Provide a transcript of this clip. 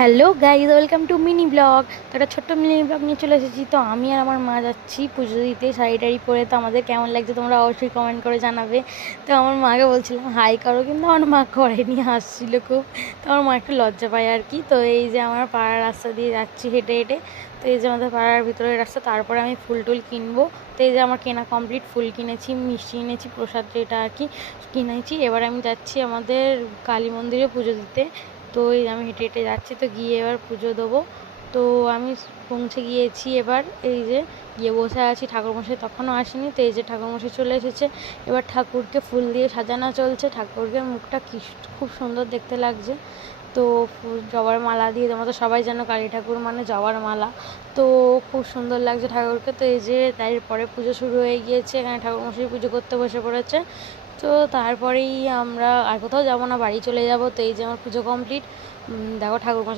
Hello guys, welcome to mini blog. তো একটা ছোট্ট মিনি ব্লগ নিয়ে চলে এসেছি। তো আমি আর আমার মা যাচ্ছি পুজো দিতে শাড়ি টাড়ি পরে। তো আমাদের কেমন লাগছে তোমরা অবশ্যই কমেন্ট করে জানাবে। তো আমার মাকে বলছিলাম হাই করো, কিন্তু আমার মা করেনি, হাসছিল খুব। তো আমার মা একটু লজ্জা পায় আর কি। তো এই যে আমার পাড়ার রাস্তা দিয়ে যাচ্ছি হেঁটে হেঁটে। তো এই যে আমাদের পাড়ার ভিতরের রাস্তা, তারপরে আমি ফুল টুল কিনবো। তো এই যে আমার কেনা কমপ্লিট, ফুল কিনেছি, মিষ্টি এনেছি, প্রসাদ যেটা আর কি কিনেছি। এবার আমি যাচ্ছি আমাদের কালী মন্দিরে পুজো দিতে। তো এই আমি হেঁটে হেঁটে যাচ্ছি, তো গিয়ে এবার পুজো দেবো। তো আমি পৌঁছে গিয়েছি, এবার এই যে গিয়ে বসে আছি। ঠাকুরমশাই তখনও আসেনি। তো এই যে ঠাকুরমশাই চলে এসেছে। এবার ঠাকুরকে ফুল দিয়ে সাজানো চলছে। ঠাকুরকে মুখটা কি খুব সুন্দর দেখতে লাগছে। তো ফুল জবার মালা দিয়ে, তোমরা তো সবাই জানো কালী ঠাকুর মানে জবার মালা। তো খুব সুন্দর লাগছে ঠাকুরকে। তো এই যে তারপরে পুজো শুরু হয়ে গিয়েছে, এখানে ঠাকুরমশাই পুজো করতে বসে পড়েছে। তো তারপরেই আমরা আর কোথাও যাবো না, বাড়ি চলে যাব। তো এই যে আমার পুজো কমপ্লিট। দেখো ঠাকুর